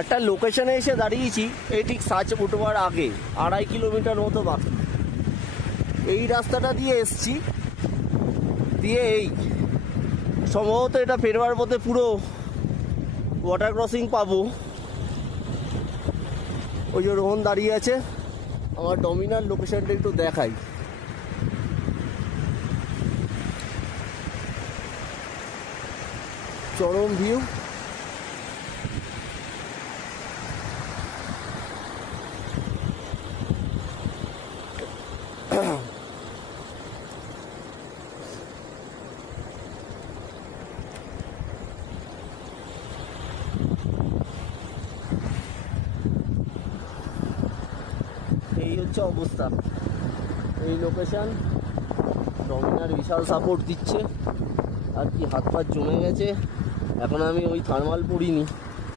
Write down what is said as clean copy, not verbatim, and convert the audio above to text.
একটা লোকেশনে এসে দাঁড়িয়েছি, এই ঠিক সাচ উঠবার আগে 2.5 কিলোমিটার মতো বাকি। এই রাস্তাটা দিয়ে এসছি, দিয়ে এই সম্ভবত এটা ফেরবার পথে পুরো ওয়াটার ক্রসিং পাবো। ওই যে রোহন দাঁড়িয়ে আছে, আমার ডমিনার লোকেশনটা একটু দেখাই। চরম ভিউ। এই হচ্ছে অবস্থা, এই লোকেশন। ডমিনার বিশাল সাপোর্ট দিচ্ছে, আর কি হাত পা জমে গেছে। এখন আমি ওই থার্মাল পরিনি।